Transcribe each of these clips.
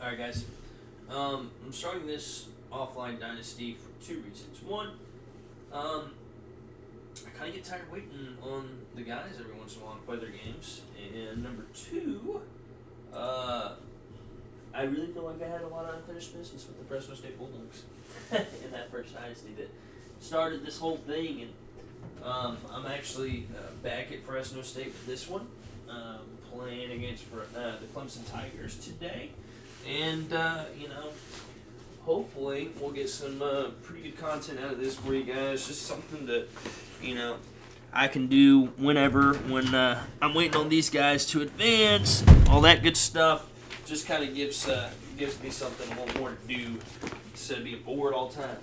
Alright, guys. I'm starting this offline Dynasty for two reasons. One, I kind of get tired waiting on the guys every once in a while to play their games. And number two, I really feel like I had a lot of unfinished business with the Fresno State Bulldogs in that first Dynasty that started this whole thing. And I'm actually back at Fresno State with this one, playing against the Clemson Tigers today. And, hopefully we'll get some pretty good content out of this for you guys. Just something that, I can do whenever, when I'm waiting on these guys to advance, all that good stuff. Just kind of gives me something a little more to do instead of being bored all the time.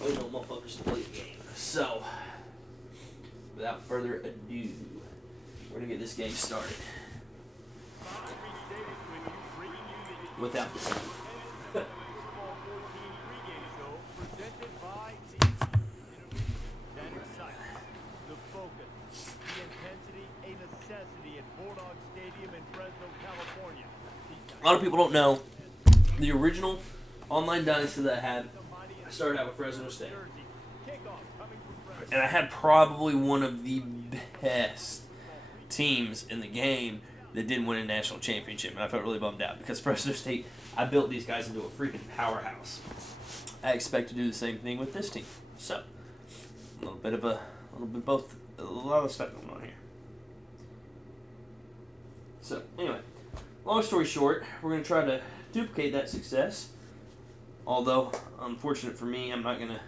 Waiting on motherfuckers to play the game. So, without further ado, we're going to get this game started. Without this. A lot of people don't know the original online Dynasty that I had. I started out with Fresno State. And I had probably one of the best teams in the game that didn't win a national championship. And I felt really bummed out because Fresno State, I built these guys into a freaking powerhouse. I expect to do the same thing with this team. So, a lot of stuff going on here. So, anyway, long story short, we're going to try to duplicate that success. Although, unfortunate for me, I'm not going to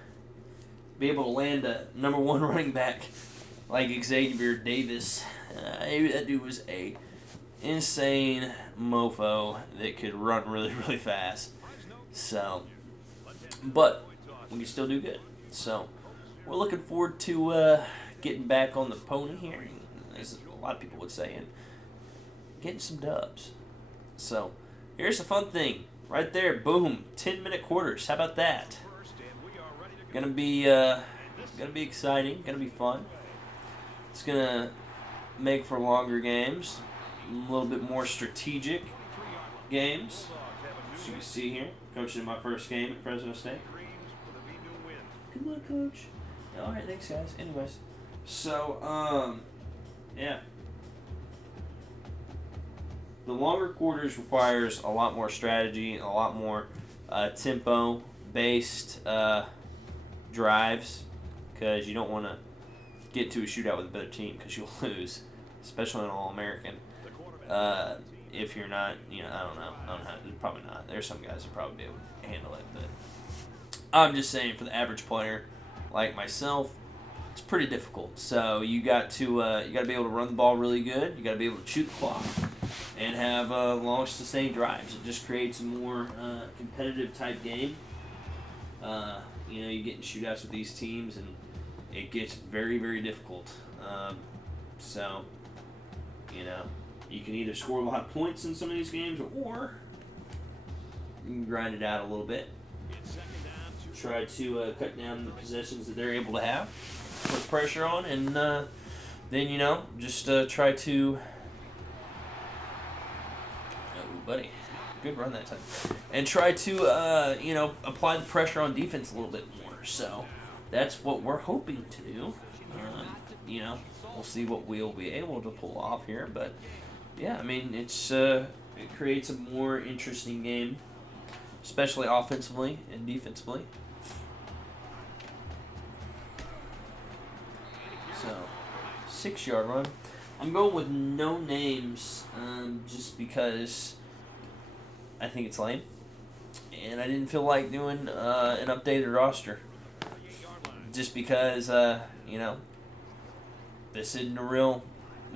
be able to land a number one running back like Xavier Davis. That dude was a insane mofo that could run really, really fast. So, but we can still do good. So, we're looking forward to getting back on the pony here, as a lot of people would say, and getting some dubs. So, here's the fun thing. Right there, boom, 10-minute quarters. How about that? Gonna be exciting. Gonna be fun. It's gonna make for longer games, a little bit more strategic games. As you can see here, coaching my first game at Fresno State. Good luck, Coach. All right, thanks, guys. Anyways, so yeah. The longer quarters requires a lot more strategy, a lot more tempo-based drives, because you don't want to get to a shootout with a better team because you'll lose, especially an All-American. If you're not, I don't know, probably not. There's some guys that probably be able to handle it, but I'm just saying for the average player like myself, it's pretty difficult. So you got to be able to run the ball really good. You got to be able to shoot the clock and have long sustained drives. It just creates a more competitive type game. You get in shootouts with these teams, and it gets very, very difficult. So, you can either score a lot of points in some of these games, or you can grind it out a little bit. Try to cut down the possessions that they're able to have, put pressure on, and then, just try to... Oh, buddy. Good run that time. And try to, apply the pressure on defense a little bit more. So that's what we're hoping to do. We'll see what we'll be able to pull off here. But, yeah, I mean, it creates a more interesting game, especially offensively and defensively. So, 6-yard run. I'm going with no names just because I think it's lame, and I didn't feel like doing an updated roster, just because this isn't real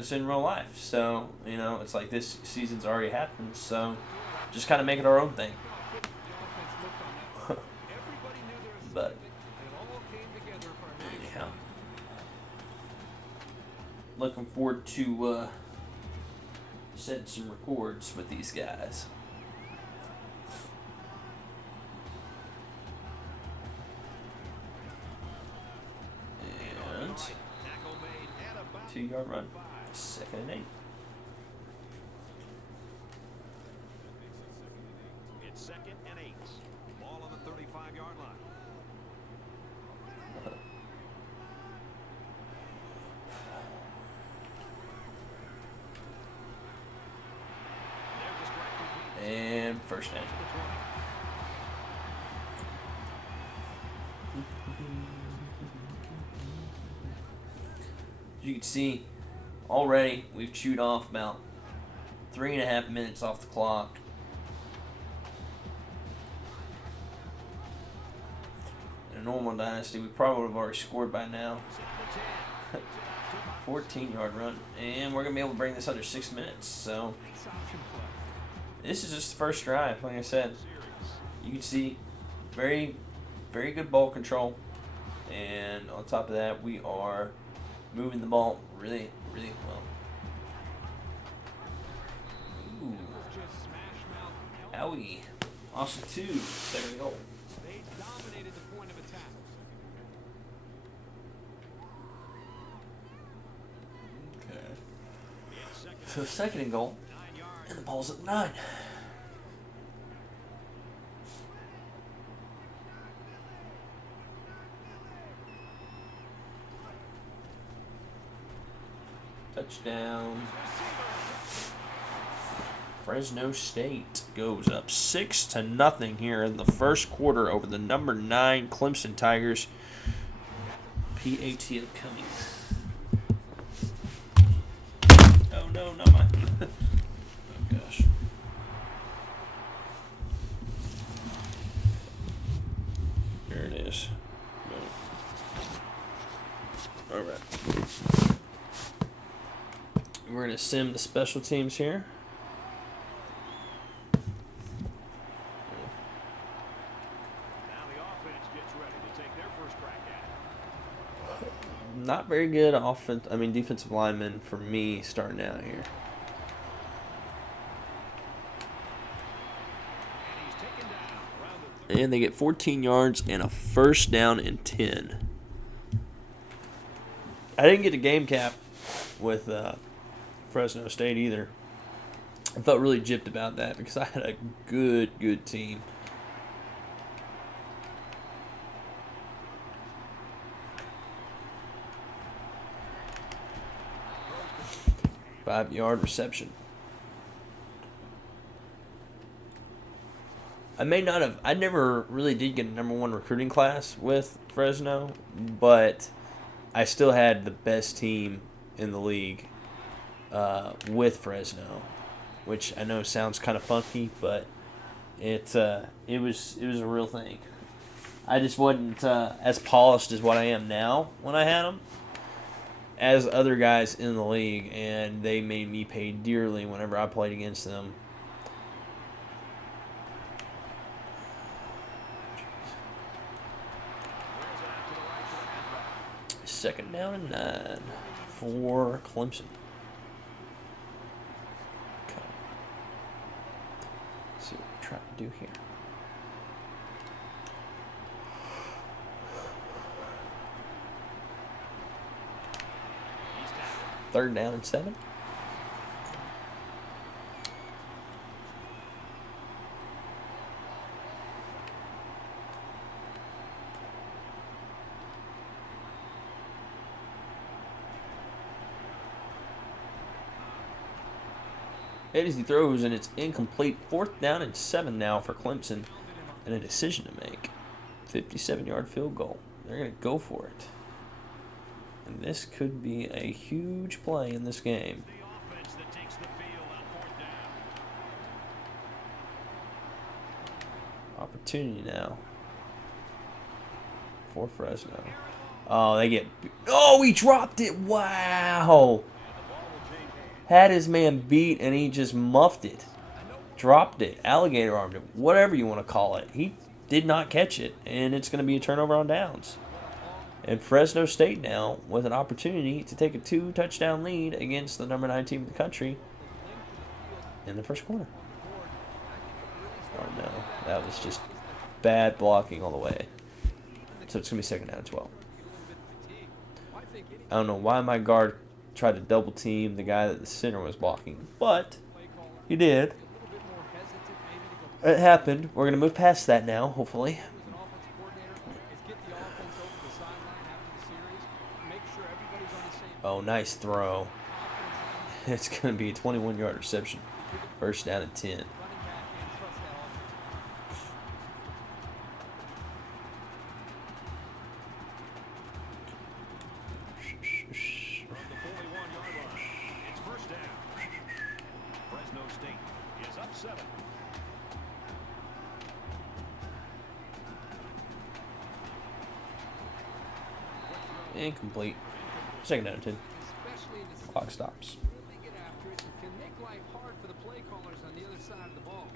life. So it's like this season's already happened. So just kind of make it our own thing. But anyhow, looking forward to setting some records with these guys. And 2-yard run, 2nd and 8. It's 2nd and 8. Ball on the 35-yard line. And first down. As you can see, already we've chewed off about 3.5 minutes off the clock. In a normal Dynasty, we probably would have already scored by now. 14-yard run. And we're going to be able to bring this under 6 minutes. So this is just the first drive, like I said. You can see very, very good ball control. And on top of that, we are moving the ball really, really well. Ooh. Owie. Austin 2, second goal. They dominated the point of attack. Okay. So second and goal. And the ball's at 9. Touchdown. Fresno State goes up 6-0 here in the first quarter over the number 9 Clemson Tigers. PAT upcoming. Oh no, not mine. Oh gosh. There it is. All right. We're going to sim the special teams here. Now the offense gets ready to take their first crack at it. Not very good defensive linemen for me starting out here. And he's taken down around the And they get 14 yards and a first down and 10. I didn't get a game cap with Fresno State either. I felt really gypped about that because I had a good team. Five-yard reception. I never really did get a number 1 recruiting class with Fresno, but I still had the best team in the league with Fresno, which I know sounds kind of funky, but it was a real thing. I just wasn't as polished as what I am now when I had them as other guys in the league, and they made me pay dearly whenever I played against them. Second down and 9 for Clemson. Okay. Let's see what we're trying to do here. Third down and 7. As he throws, and it's incomplete. 4th down and 7 now for Clemson, and a decision to make. 57-yard field goal. They're going to go for it. And this could be a huge play in this game. the offense that takes the field on 4th down. Opportunity now for Fresno. Oh, they get... Oh, he dropped it. Wow. Had his man beat, and he just muffed it. Dropped it. Alligator armed it. Whatever you want to call it. He did not catch it, and it's going to be a turnover on downs. And Fresno State now with an opportunity to take a 2-touchdown lead against the number 9 team in the country in the first quarter. Oh, no. That was just bad blocking all the way. So it's going to be 2nd down and 12. I don't know why my guard tried to double team the guy that the center was blocking, but he did. It happened. We're going to move past that now, hopefully. Oh, nice throw. It's going to be a 21-yard reception. First down and 10. From the 41-yard line, it's first down. Fresno State is up 7. Incomplete. Second down and 10. Clock stops. Can make life hard for the play callers on the other side of the ball.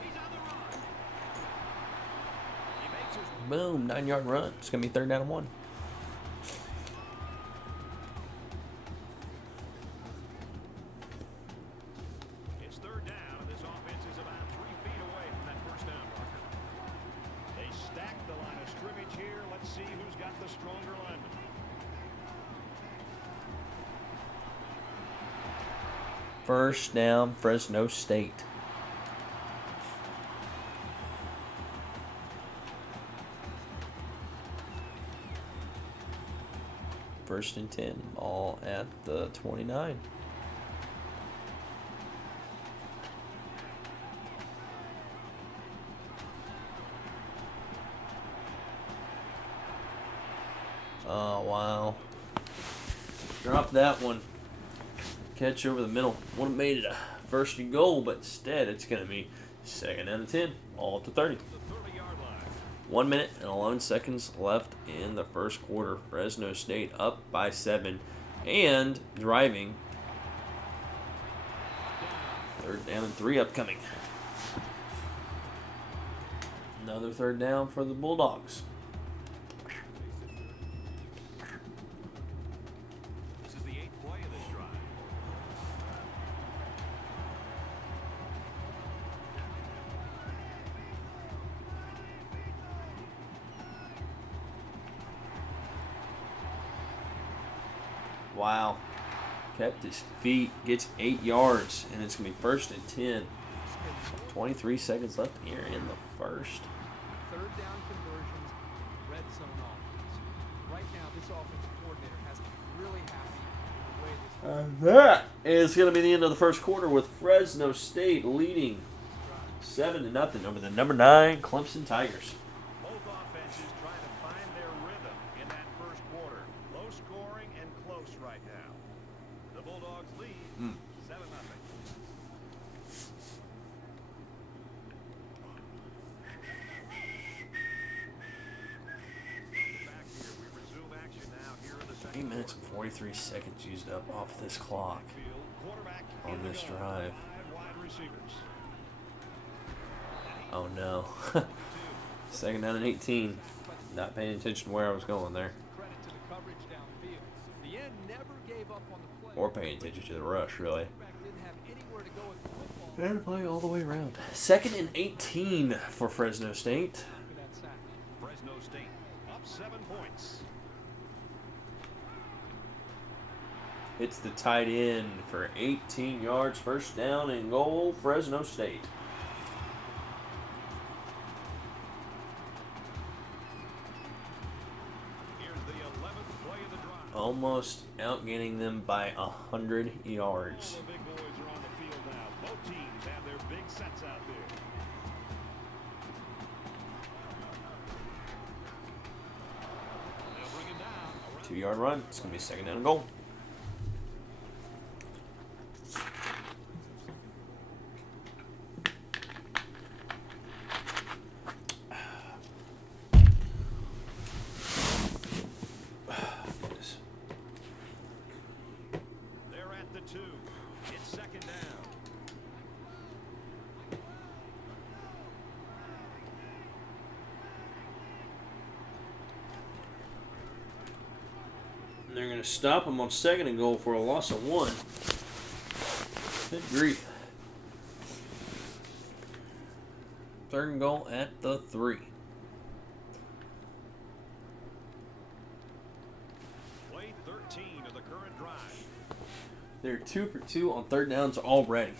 He's on the run. He makes his Boom, 9-yard run. It's going to be third down and 1. It's third down, and this offense is about 3 feet away from that first down marker. They stack the line of scrimmage here. Let's see who's got the stronger lineman. First down, Fresno State. First and 10, all at the 29. Oh, wow. Drop that one. Catch over the middle. Would have made it a first and goal, but instead it's going to be second down and 10, all at the 30. The 30-yard line. 1 minute and 11 seconds left in the first quarter. Fresno State up by 7 and driving. Third down and 3 upcoming. Another third down for the Bulldogs. This is the 8th play of this drive. Wow. Kept his feet, gets 8 yards, and it's going to be first and 10. 23 seconds left here in the first. Third down conversions, red zone offense. Right now, this offensive coordinator has to be really happy with the way this And that is going to be the end of the first quarter with Fresno State leading 7-0 over the number 9 Clemson Tigers. Both offenses trying to find their rhythm in that first quarter. Low scoring and close right now. The Bulldogs lead 7-0. Back here, we resume action now here in the 8 second minutes and 43 seconds used up off this clock field. Quarterback on in the this gun. drive. 5 wide receivers. Oh no. Second down and 18. Not paying attention to where I was going there. credit to the coverage downfield. The end never gave up on the play. Or paying attention to the rush, really. Quarterback didn't have anywhere to go with the football Fair play all the way around. Second and 18 for Fresno State. after that sack. Fresno State up 7 points. It's the tight end for 18 yards. First down and goal, Fresno State. Here's the 11th play of the drive. Almost outgaining them by 100 yards. All the big boys are on the field now. Both teams have their big sets out there. They'll bring him down. 2-yard run. It's going to be second down and goal. They're at the 2. It's second down. And they're going to stop him on second and goal for a loss of 1. Good grief. Third and goal at the 3. day 13 of the current drive. They're 2 for 2 on third downs already.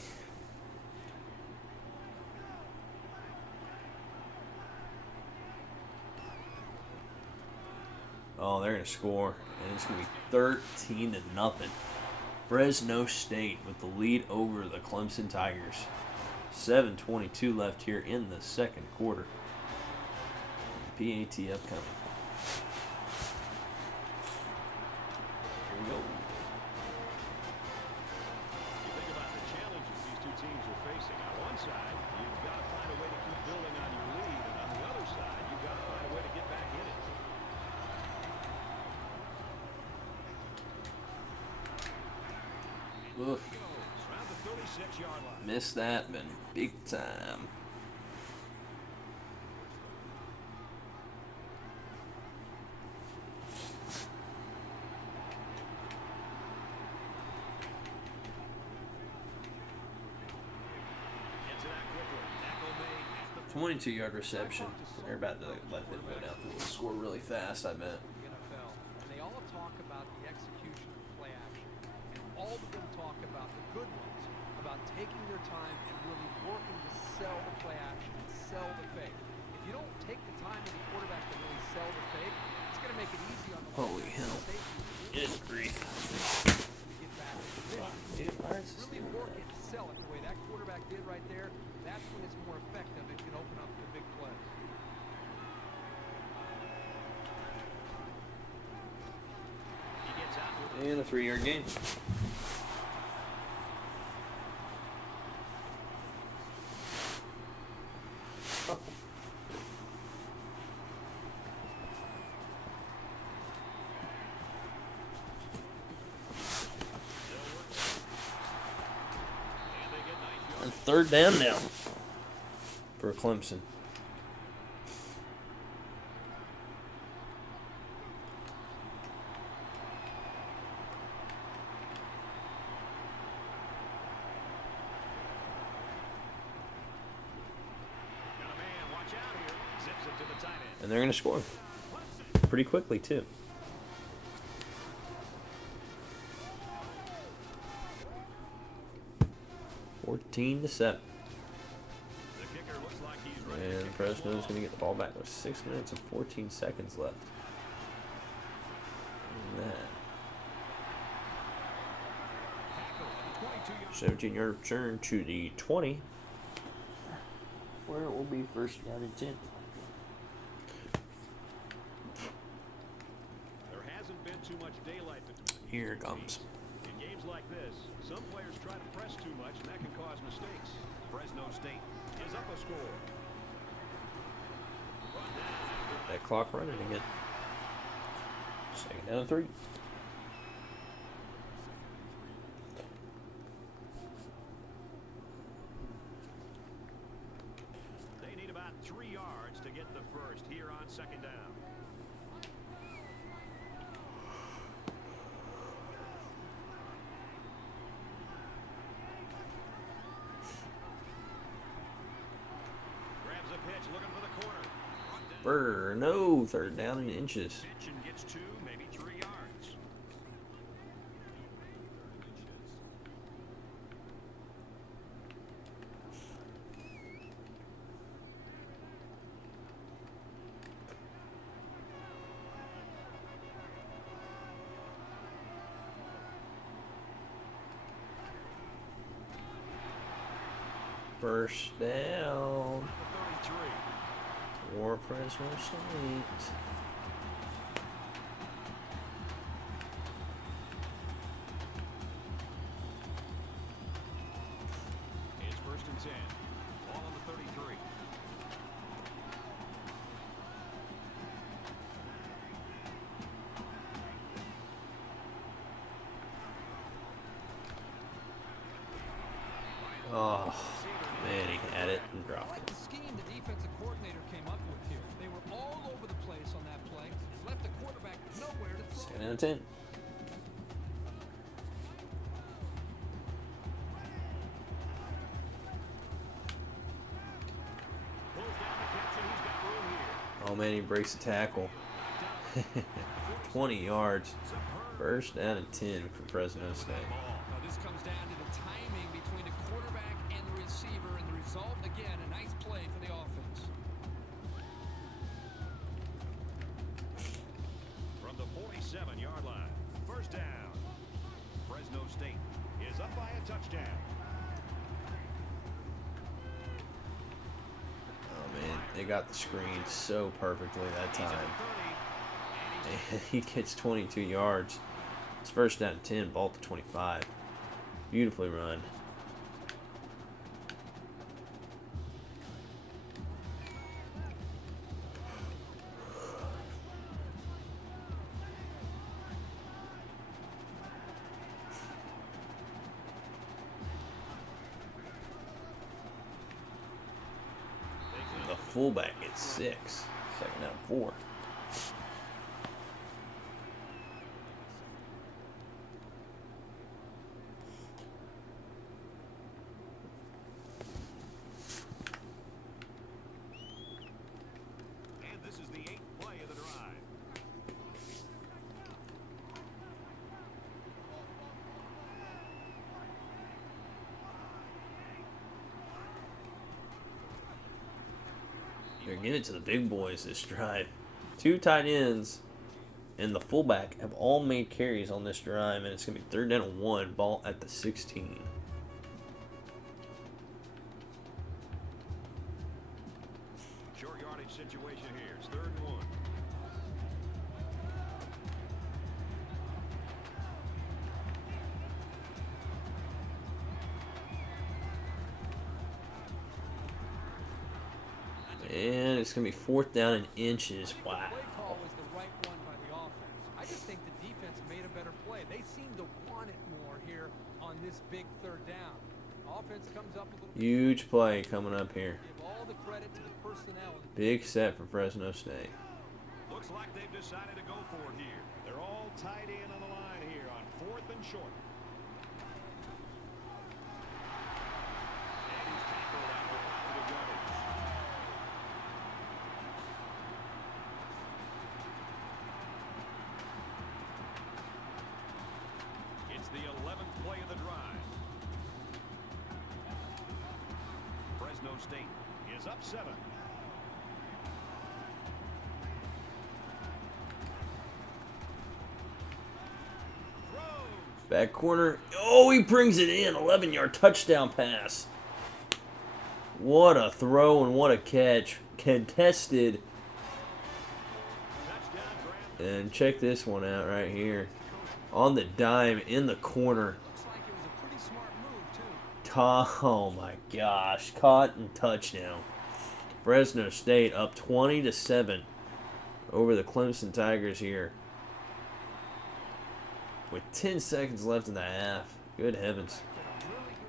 Oh, they're going to score. And it's going to be 13-0. Fresno State with the lead over the Clemson Tigers. 7:22 left here in the second quarter. PAT upcoming. Here we go. You think about the challenges these two teams are facing. On one side, you've got to find a way to keep building on your lead. And on the other side, you've got to find a way to get back in it. Oof. Around the 36-yard line. Missed that, man. Big time. Gets it out quickly. Tackle made at the 22-yard reception. They're about to let them go down through the score really fast, I bet. the NFL, and they all talk about the execution of play action, and all of them talk about the good ones, about taking their time and really working to sell the play action and sell the fake. If you don't take the time as a quarterback to really sell the fake, it's going to make it easy on the Holy hell. Good grief. to get back in position. Dude, why is this Really doing work that? it and sell it the way that quarterback did right there. That's when it's more effective. It can open up the big plays. He gets out with it. And a 3-yard gain. And they get nice yards. And third down now for Clemson. Got a man. Watch out here. Zips it to the tight end. And they're going to score pretty quickly, too. $14-7. The kicker looks like he's ready to And kick this Fresno's one going to get the ball back with 6 minutes and 14 seconds left. And that off. Tackle at the 22-yard 17-yard return to the 20. Where it will be first down and 10. There hasn't been too much daylight between. Here it comes. In games like this, some players try to press too much, and that can cause mistakes. Fresno State is up a score. That clock running again. Second down and 3. They need about 3 yards to get the first here on second down. Grabs a pitch, looking for the corner. Brought down. No, third down in inches. Pitch and gets 2, maybe 3 yards. First down The 33. for Fresno State. It's first and 10. Ball on the 33. Oh, man, he had it and I dropped like it. the scheme the defensive coordinator came up with here. They were all over the place on that play and left the quarterback nowhere to throw. Second down and 10. Pulls down the catch, and he's got room here. Oh, man, he breaks the tackle. 20 yards. Superb First down and 10 for Fresno State. Now this comes down to the timing between the quarterback and the receiver, and the result, again, a nice play for the offense. From the 47-yard line, first down. Fresno State is up by a touchdown. Oh man, they got the screen so perfectly that time. And he gets 22 yards. It's first down and 10, ball to 25. Beautifully run. The fullback gets 6. Second down 4. They're getting it to the big boys this drive. 2 tight ends and the fullback have all made carries on this drive, and it's going to be 3rd down and 1, ball at the 16. Short yardage situation here. It's 3rd and 1. And it's going to be 4th down and inches. Wow. The play call was the right one by the offense. I just think the defense made a better play. They seem to want it more here on this big 3rd down. Offense comes up a little. Huge play coming up here. Give all the credit to the personnel. Big set for Fresno State. Looks like they've decided to go for it here. They're all tied in on the line here on 4th and short. And he's tackled out for positive yardage. It's the 11th play of the drive. Fresno State is up 7. Back corner. Oh, he brings it in. 11-yard touchdown pass. What a throw and what a catch. Contested. And check this one out right here. On the dime in the corner. Looks like it was a pretty smart move, too. Oh my gosh. Caught and touchdown. Fresno State up 20-7 over the Clemson Tigers here. With 10 seconds left in the half. Good heavens.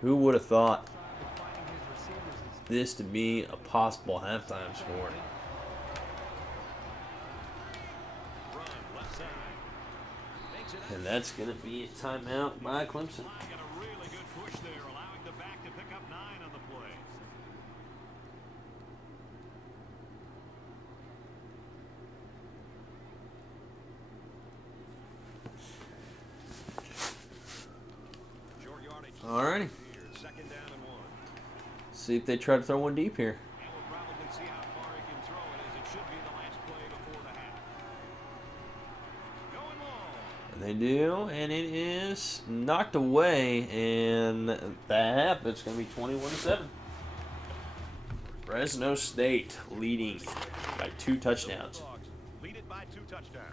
Who would have thought this to be a possible halftime score? And that's going to be a timeout by Clemson. Alrighty. See if they try to throw one deep here. And we'll probably see how far he can throw it, as it should be the last play before the half. Going long. They do, and it is knocked away, and that happens. It's going to be 21-7. Fresno State leading by 2 touchdowns. Lead it by 2 touchdowns.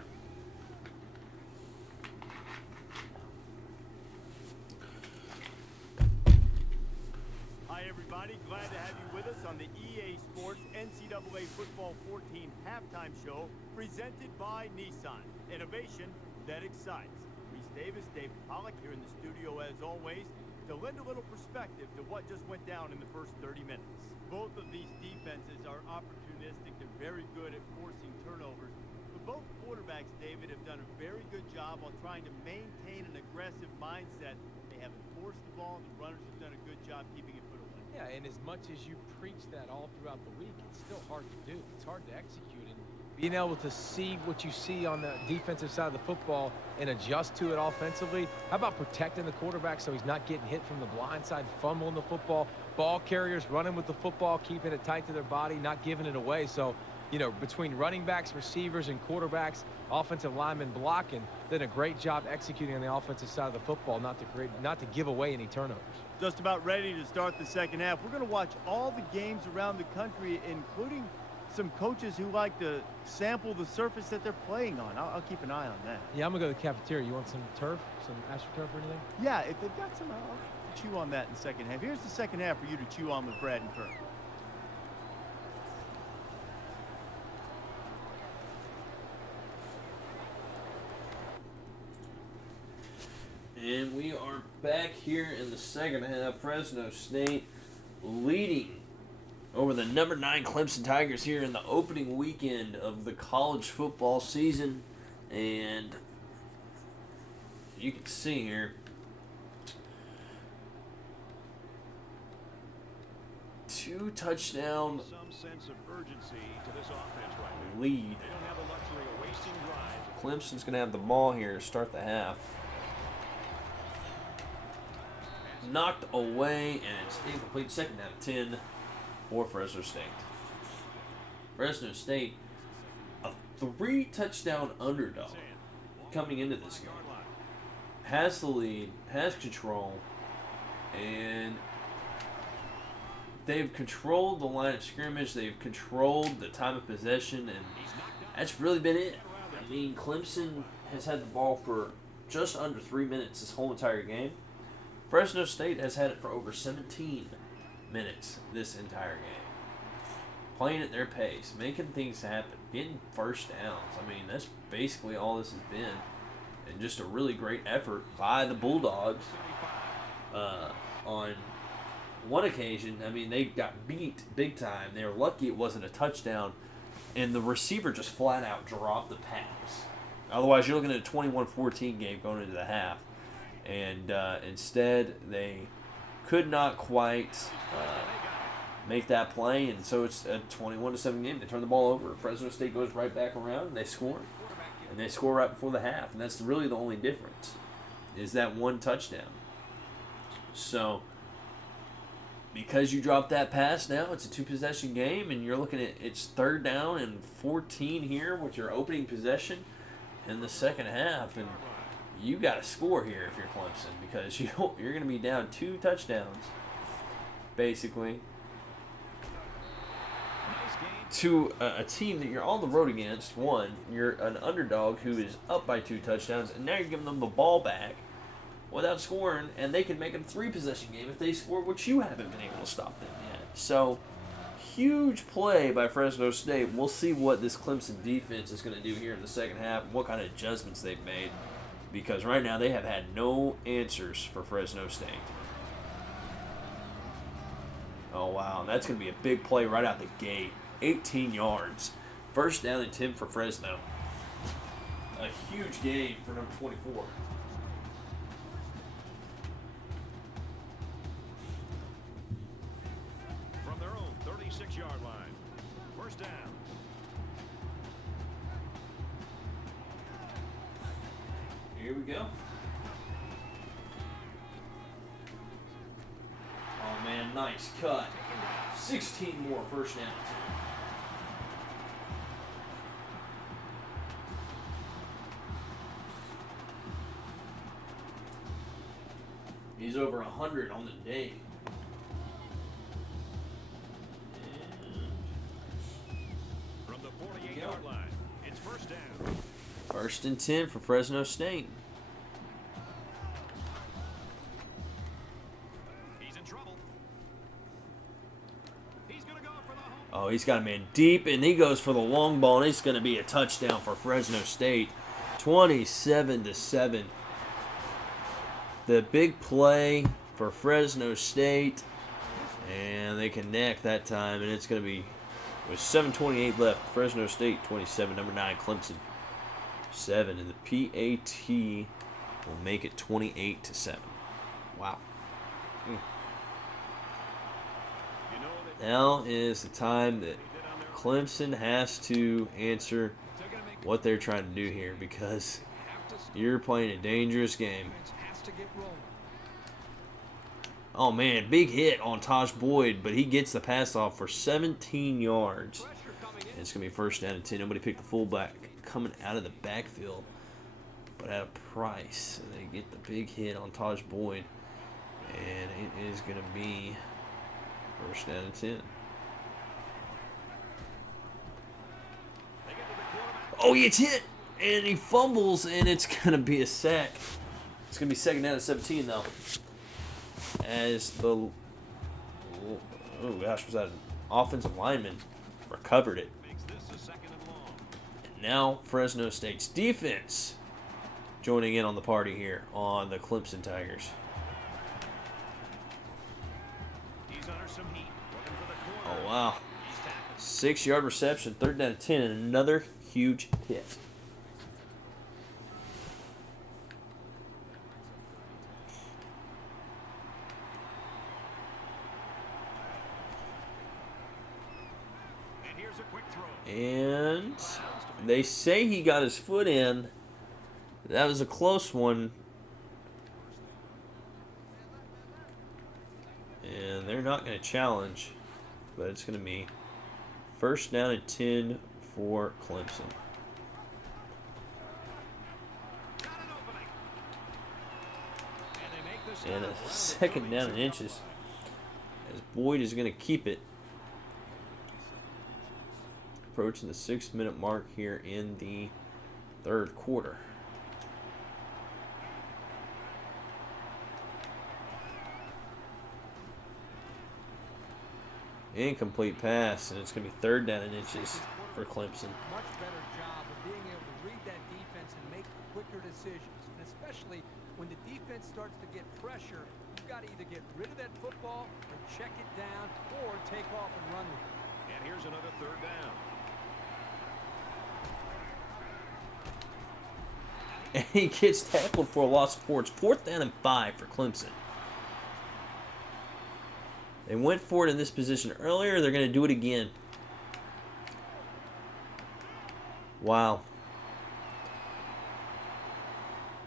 Hi everybody, glad to have you with us on the EA Sports NCAA Football 14 halftime show presented by Nissan. Innovation that excites. Reese Davis, Dave Pollock here in the studio as always to lend a little perspective to what just went down in the first 30 minutes. Both of these defenses are opportunistic and very good at forcing turnovers. But both quarterbacks, David, have done a very good job on trying to maintain an aggressive mindset. They haven't forced the ball, and the runners have done a good job keeping it put away. Yeah, and as much as you preach that all throughout the week, it's still hard to do. It's hard to execute, and being able to see what you see on the defensive side of the football and adjust to it offensively. How about protecting the quarterback so he's not getting hit from the blind side, fumbling the football, ball carriers running with the football, keeping it tight to their body, not giving it away. So, you know, between running backs, receivers, and quarterbacks, offensive linemen blocking, did a great job executing on the offensive side of the football, not to give away any turnovers. Just about ready to start the second half. We're going to watch all the games around the country, including some coaches who like to sample the surface that they're playing on. I'll keep an eye on that. Yeah, I'm going to go to the cafeteria. You want some turf, some AstroTurf or anything? Yeah, if they've got some, I'll chew on that in the second half. Here's the second half for you to chew on with Brad and Kirk. And we are back here in the second half. Fresno State leading over the number 9 Clemson Tigers here in the opening weekend of the college football season. And you can see here, two touchdown Some sense of urgency to this offense right now. lead. They don't have the luxury of wasting drives. Clemson's going to have the ball here to start the half. Knocked away, and it's incomplete. Second half, 10 for Fresno State. Fresno State, a 3-touchdown underdog coming into this game, has the lead, has control, and they've controlled the line of scrimmage. They've controlled the time of possession, and that's really been it. I mean, Clemson has had the ball for just under 3 minutes this whole entire game. Fresno State has had it for over 17 minutes this entire game. Playing at their pace, making things happen, getting first downs. I mean, that's basically all this has been. And just a really great effort by the Bulldogs. On one occasion, I mean, they got beat big time. They were lucky it wasn't a touchdown. And the receiver just flat out dropped the pass. Otherwise, you're looking at a 21-14 game going into the half. And instead, they could not quite make that play, and so it's a 21-7 game. They turn the ball over. Fresno State goes right back around, and they score. And they score right before the half, and that's really the only difference, is that one touchdown. So, because you dropped that pass now, it's a 2-possession game, and you're looking at it's 3rd down and 14 here with your opening possession in the second half, and you got to score here if you're Clemson, because you're going to be down 2 touchdowns, basically, to a team that you're on the road against. One, you're an underdog who is up by 2 touchdowns, and now you're giving them the ball back without scoring, and they can make it a 3-possession game if they score, which you haven't been able to stop them yet. So, huge play by Fresno State. We'll see what this Clemson defense is going to do here in the second half and what kind of adjustments they've made, because right now they have had no answers for Fresno State. Oh, wow. That's going to be a big play right out the gate. 18 yards. 1st down and 10 for Fresno. A huge game for number 24. From their own 36-yard line. 1st down. Here we go. Oh, man, nice cut. 16 more 1st downs. He's over 100 on the day. From the 48-yard line. It's 1st down. 1st and 10 for Fresno State. He's in trouble. He's going to go for the home. Oh, he's got a man deep, and he goes for the long ball, and it's going to be a touchdown for Fresno State. 27-7. The big play for Fresno State, and they connect that time, and it's going to be with 7:28 left. Fresno State 27, number 9 Clemson 7, and the PAT will make it 28-7. Wow. Now is the time that Clemson has to answer what they're trying to do here because you're playing a dangerous game. Oh, man, big hit on Tosh Boyd, but he gets the pass off for 17 yards. And it's going to be first down and 10. Nobody picked the fullback coming out of the backfield, but at a price. And they get the big hit on Tosh Boyd, and it is going to be first down and 10. Oh, he gets hit, and he fumbles, and it's going to be a sack. It's going to be second down and 17, though. As the, oh gosh, was that an offensive lineman recovered it. And now Fresno State's defense joining in on the party here on the Clemson Tigers. Oh, wow. 6-yard reception, third down and 10, and another huge hit. And they say he got his foot in. That was a close one. And they're not going to challenge, but it's going to be first down and 10 for Clemson. And a second down and inches, as Boyd is going to keep it. Approaching the 6-minute mark here in the third quarter. Incomplete pass, and it's going to be third down and inches for Clemson. Much better job of being able to read that defense and make quicker decisions, and especially when the defense starts to get pressure, you've got to either get rid of that football or check it down or take off and run with it. And here's another third down. And he gets tackled for a loss of 4. It's fourth down and 5 for Clemson. They went for it in this position earlier. They're going to do it again. Wow.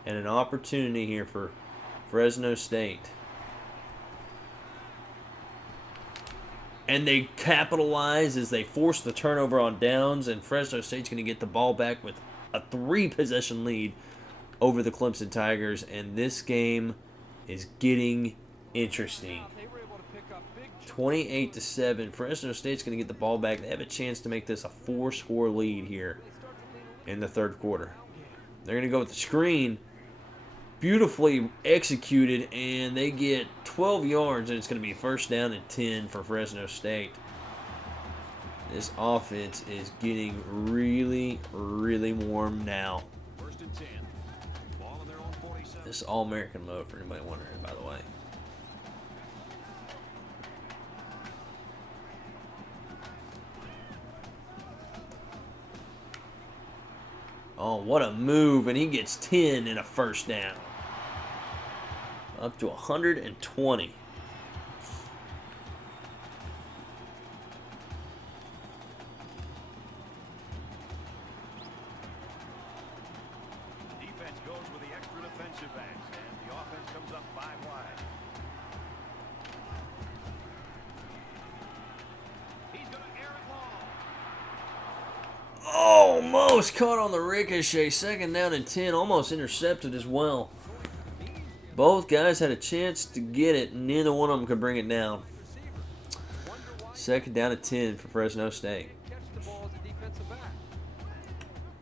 And an opportunity here for Fresno State. And they capitalize as they force the turnover on downs, and Fresno State's going to get the ball back with a 3-possession lead over the Clemson Tigers, and this game is getting interesting. 28-7. Fresno State's going to get the ball back. They have a chance to make this a 4-score lead here in the third quarter. They're going to go with the screen. Beautifully executed, and they get 12 yards, and it's going to be first down and 10 for Fresno State. This offense is getting really, really warm now. First and 10. Ball on their own 47. This is All-American mode for anybody wondering, by the way. Oh, what a move, and he gets 10 in a first down. Up to 120. Defense goes with the extra defensive backs, and the offense comes up 5 wide. He's going to air it long. Almost caught on the ricochet. Second down and 10. Almost intercepted as well. Both guys had a chance to get it. Neither one of them could bring it down. Second down and 10 for Fresno State.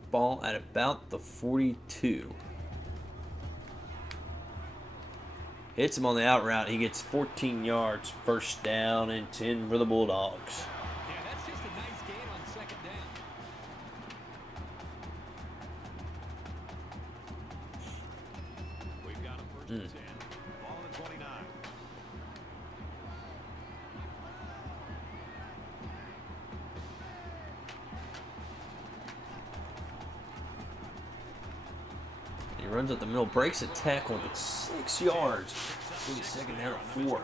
Ball at about the 42. Hits him on the out route. He gets 14 yards. First down and 10 for the Bulldogs. Yeah, that's just a nice gain on second down. We've got him first and 10. Ball on the 29. He runs up the middle, breaks a tackle, and gets 6 yards. It's be second down and 4.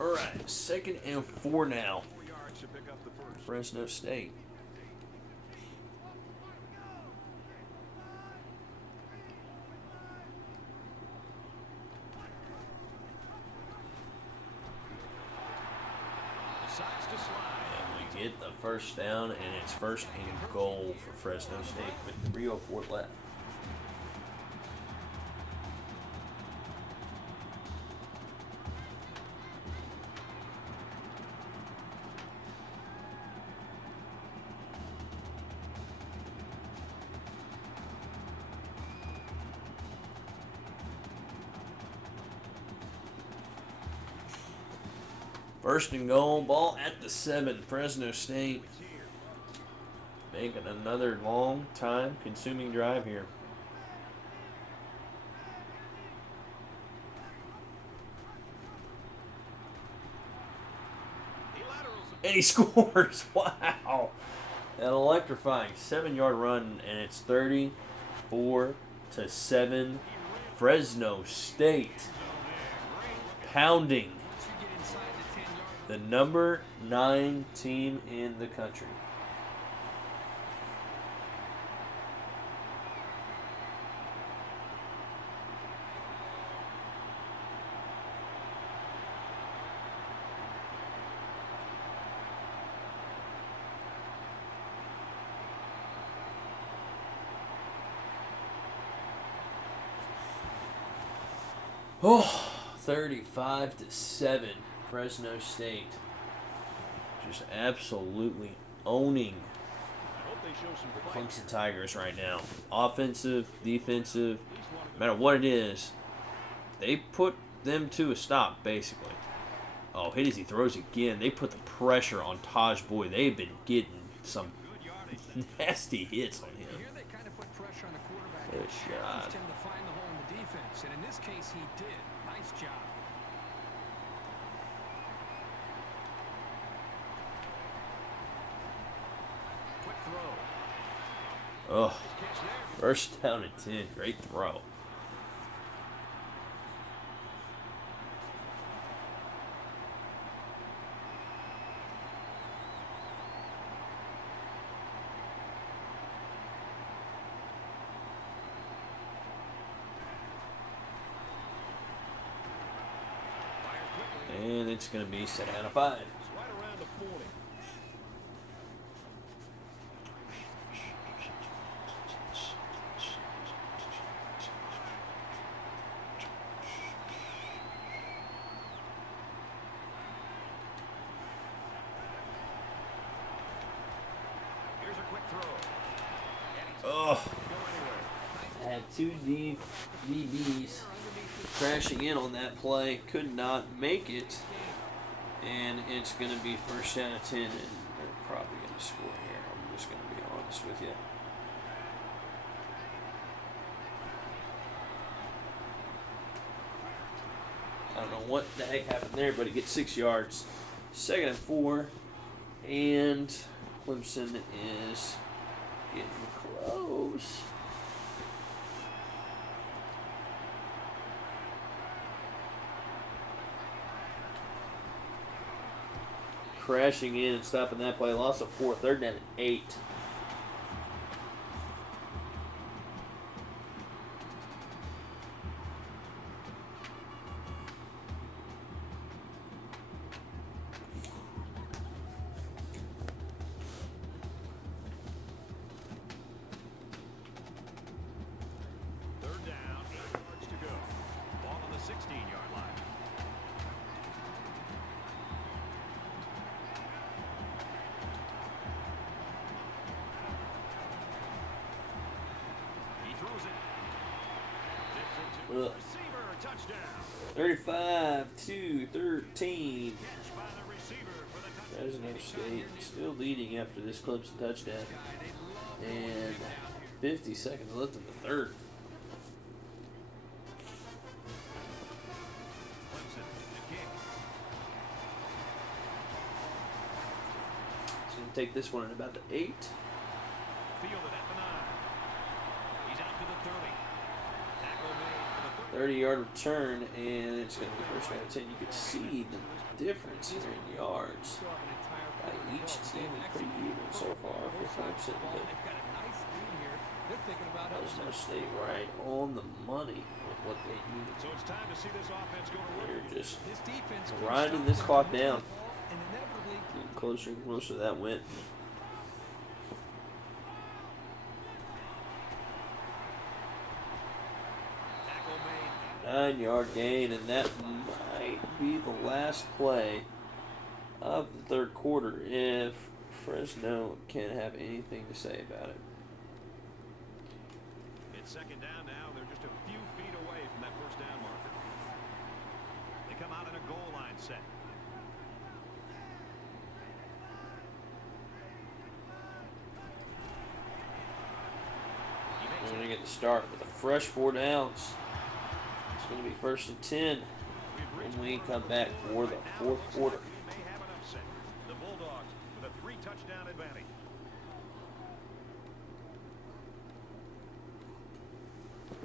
All right, 2nd and 4 now. 4 yards to pick up the first. Fresno State. Decides to slide. And we get the first down, and it's 1st and goal for Fresno State with 3:04 left. First and goal, ball at the 7. Fresno State making another long time consuming drive here. He laterals it. And he scores. Wow. An electrifying 7-yard run, and it's 34-7. Fresno State pounding the number 9 team in the country. Oh, 35-7. Fresno State just absolutely owning I hope they show some the fight. Clemson Tigers right now. Offensive, defensive, no matter what it is, they put them to a stop, basically. Oh, hit as he throws again. They put the pressure on Taj Boyd. They've been getting some Good yardage. nasty hits on him. Here they kind of put pressure on the quarterback Good and challenged shot. him to find the hole in the defense. And in this case, he did. Nice job. Quick throw. Oh, Catch there. first down and 10. Great throw. Fires quickly. And it's going to be 2nd out of 5. It's right around the 40. Here's a quick throw. Oh, Go anywhere. had 2 DBs crashing in on that play. Could not make it. And it's going to be 1st down and 10. And they're probably going to score here. I'm just going to be honest with you. I don't know what the heck happened there, but he gets 6 yards. 2nd and 4. And Clemson is getting close. Crashing in and stopping that play. Loss of 4. 3rd down and 8. Third down, 8 yards to go. Ball on the 16-yard line. He throws it. Zips it to Ugh. receiver. Touchdown. 35-13. Catch by the receiver for the touchdown. Fresno State still leading after this Clemson touchdown. And 50 seconds left in the 3rd. Clemson, the kick. He's going to take this one at about the 8. Fielded at the 9. He's out to the 30. Tackle made for the 30-yard return, and it's going to be first down and 10. You can see the difference here in yards. Each team is pretty even so far for Clemson, but Fresno State right on the money with what they need. So it's time to see this offense go to work. They're just grinding this clock down. Getting closer and closer to that win. Tackle made. 9-yard gain, and that might be the last play of the third quarter if Fresno can't have anything to say about it. It's second down now. They're just a few feet away from that first down marker. They come out in a goal line set. We're going to get the start with a fresh 4 downs. It's going to be first and 10 when we come back for the fourth quarter. We may have an upset. The Bulldogs with a 3-touchdown advantage.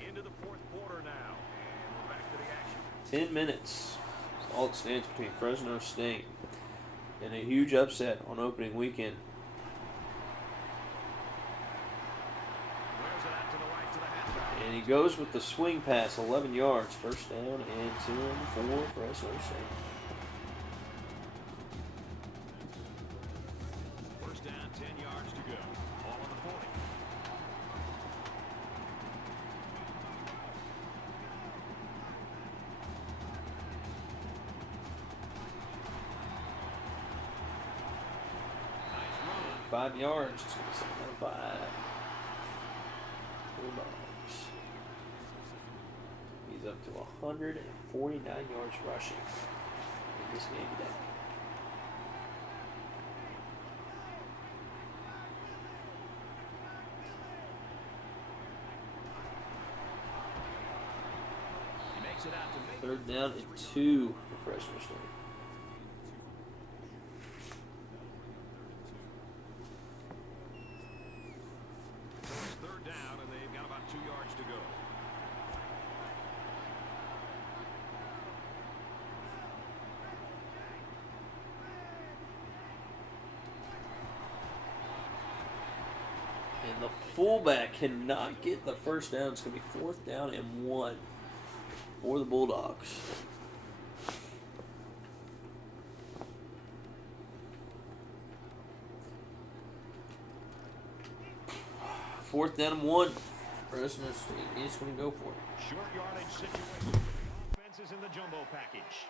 Into the fourth quarter now, and we're back to the action. 10 minutes. That's all it stands between Fresno State and a huge upset on opening weekend. Throws it out to the right to the half. And he goes with the swing pass, 11 yards. First down and 10 for Fresno State. First down, 10 yards to go. Ball on the 40. Nice run. 5 yards. It's going to be 7 on 5. Bulldogs. He's up to 149 yards rushing in this game today. He makes it out to make. Third down and 2 for Fresno State. So it's third down, and they've got about 2 yards to go. And the fullback cannot get the first down. It's going to be 4th down and 1 for the Bulldogs. Fourth down and 1. Fresno State is going to go for it. Short yardage situation. Offense is in the jumbo package.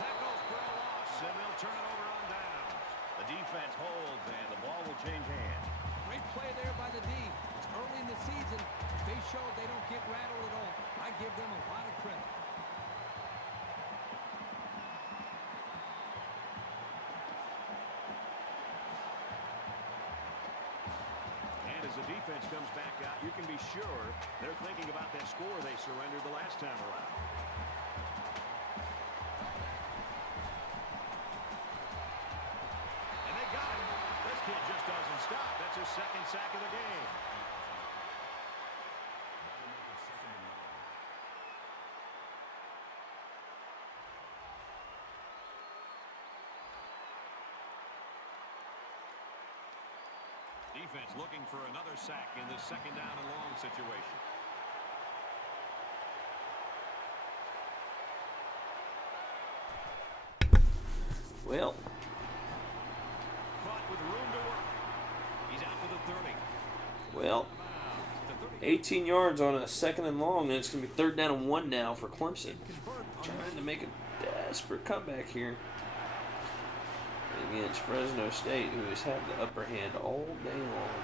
Tackles for a loss, and they'll turn it over on down. The defense holds, and the ball will change hands. Great play there by the D. It's early in the season. They showed they don't get rattled at all. I give them a lot of credit. And as the defense comes back out, you can be sure they're thinking about that score they surrendered the last time around. And they got him. This kid just doesn't stop. That's his second sack of the game. Defense looking for another sack in this second down and long situation. Well, Caught with room to work. He's out to the 30. well, The 30. 18 yards on a second and long, and it's going to be 3rd down and 1 now for Clemson. Trying to make a desperate comeback here against Fresno State, who has had the upper hand all day long.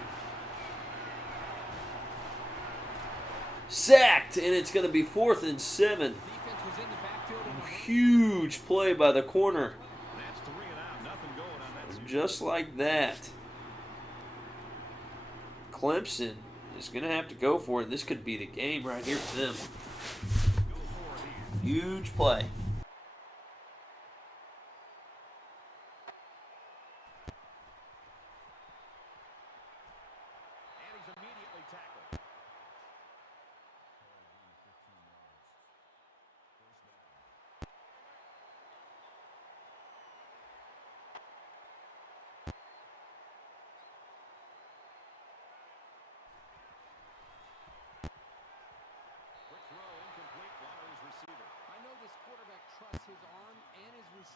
Sacked, and it's going to be 4th and 7. Defense was in the backfield and Huge play by the corner. That's 3 and out. Nothing going on that series. Just like that. Clemson is going to have to go for it. This could be the game right here for them. Go for it here. Huge play. And he's immediately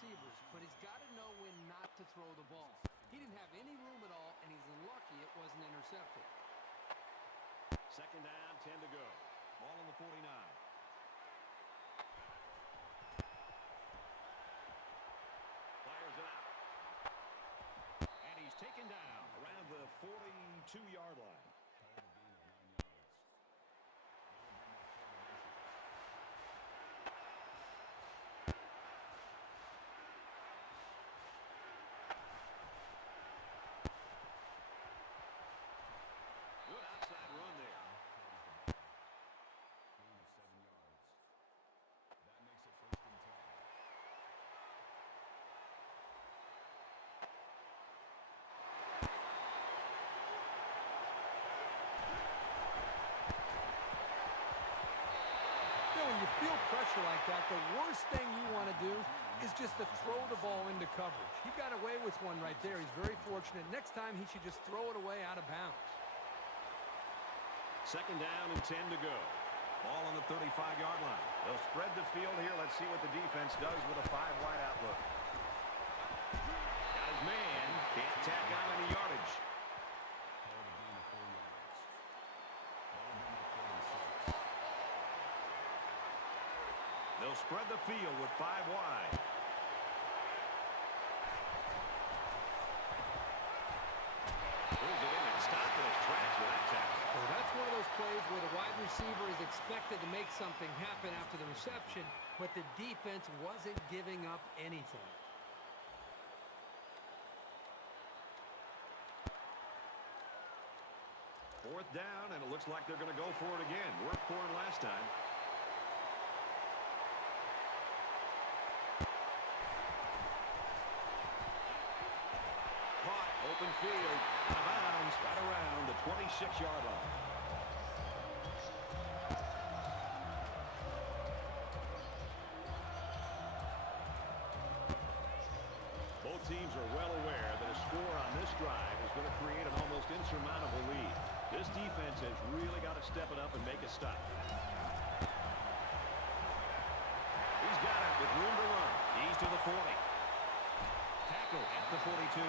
receivers, but he's got to know when not to throw the ball. He didn't have any room at all, and he's lucky it wasn't intercepted. Second down, 10 to go. Ball on the 49. Fires it out. And he's taken down around the 42-yard line. Good outside run there. Gain of 7 yards. That makes it 1st and 10. When you feel pressure like that, the worst thing you want to do is just to throw the ball into coverage. He got away with one right there. He's very fortunate. Next time, he should just throw it away out of bounds. Second down and 10 to go. Ball on the 35-yard line. They'll spread the field here. Let's see what the defense does with a 5-wide outlook. Got his man. Can't tack on any yardage. Called a gain of 4 yards. That'll bring up 3rd and 6. They'll spread the field with 5 wide. Pulls it in and stopped in his tracks with that tackle. So that's one of those plays where the wide receiver is expected to make something happen after the reception, but the defense wasn't giving up anything. Fourth down, and it looks like they're going to go for it again. Worked for him last time. Caught, open field, out of bounds, right around the 26-yard line. Both teams are well aware that a score on this drive is going to create an almost insurmountable lead. This defense has really got to step it up and make a stop. He's got it with room to run. He's to the 40. Tackle at the 42.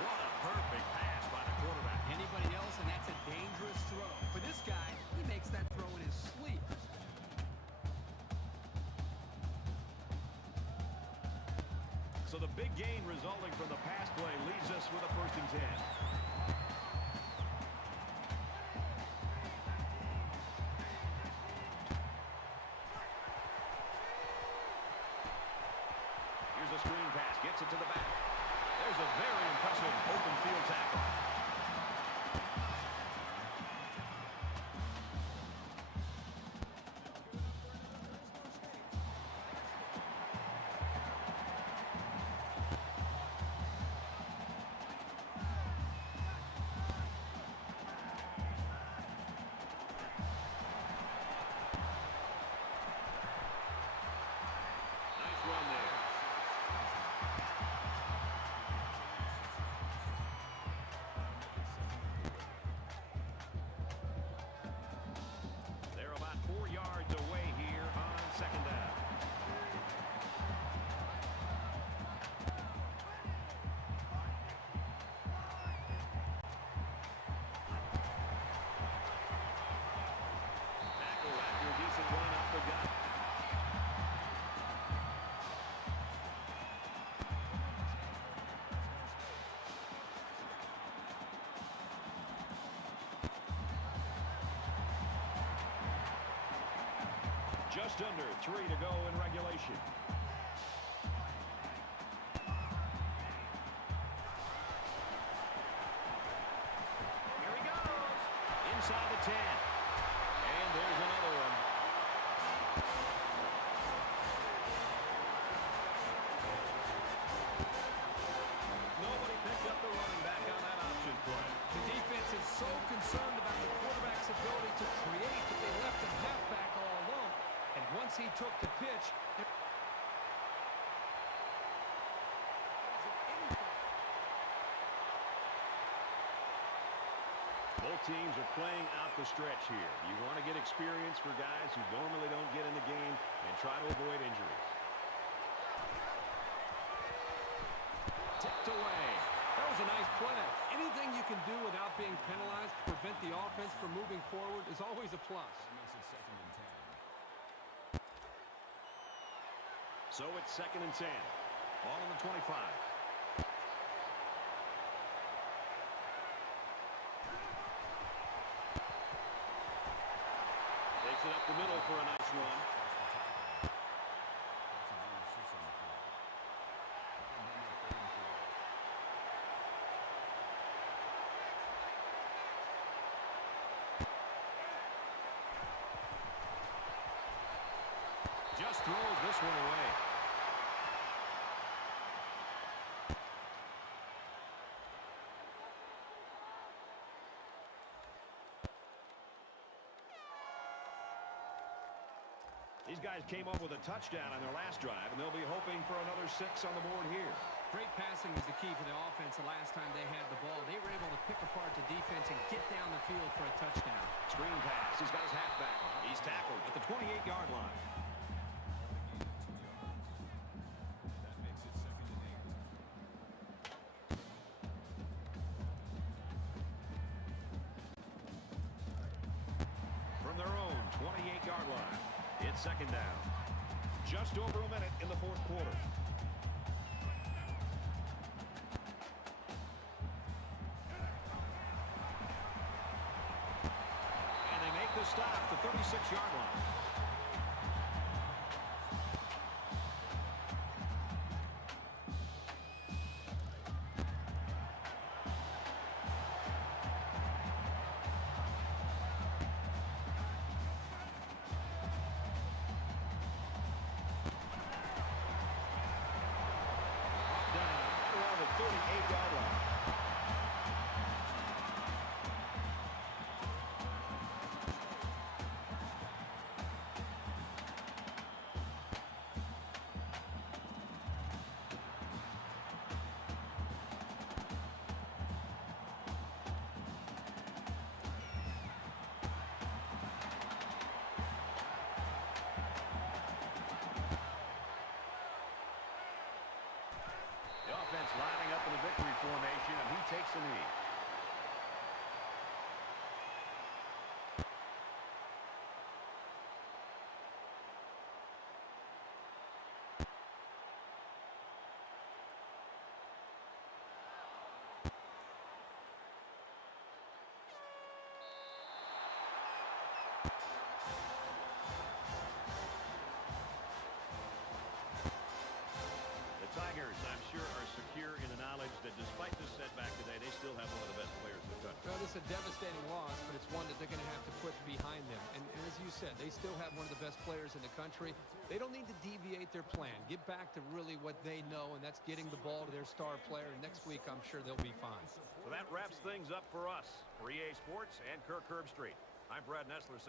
What a perfect pass by the quarterback. Anybody else, and that's a dangerous throw. For this guy, he makes that throw in his sleep. So the big gain resulting from the pass play leaves us with a 1st and 10. Here's a screen pass, gets it to the back. There's a very impressive open field tackle. Nice run there. They're about 4 yards away here on 2nd down. Tackle after a decent run up the gut. Just under 3 to go in regulation. Here he goes. Inside the 10. And there's another one. Nobody picked up the running back on that option play. The defense is so concerned about the quarterback's ability to create that they left him halfback all alone. And once he took the pitch, both teams are playing out the stretch here. You want to get experience for guys who normally don't get in the game and try to avoid injuries. Tipped away. That was a nice play. Anything you can do without being penalized to prevent the offense from moving forward is always a plus. That makes it 2nd and 10. So it's 2nd and 10. Ball on the 25. Takes it up the middle for a nice run. That's a gain of 6 on the play. That'll bring up 3rd and 4. Just throws this one away. These guys came up with a touchdown on their last drive, and they'll be hoping for another 6 on the board here. Great passing was the key for the offense the last time they had the ball. They were able to pick apart the defense and get down the field for a touchdown. Screen pass. He's got his halfback. He's tackled at the 28-yard line. That makes it 2nd and 8. From their own 28-yard line, it's 2nd down. Just over a minute in the 4th quarter. And they make the stop at the 36-yard line. Around the 38-yard line. The offense lining up in the victory formation, and he takes the knee. Tigers, I'm sure, are secure in the knowledge that despite this setback today, they still have one of the best players in the country. Well, this is a devastating loss, but it's one that they're going to have to put behind them. And as you said, they still have one of the best players in the country. They don't need to deviate their plan. Get back to really what they know, and that's getting the ball to their star player. And next week, I'm sure they'll be fine. So that wraps things up for us. For EA Sports and Kirk Herbstreit, I'm Brad Nessler saying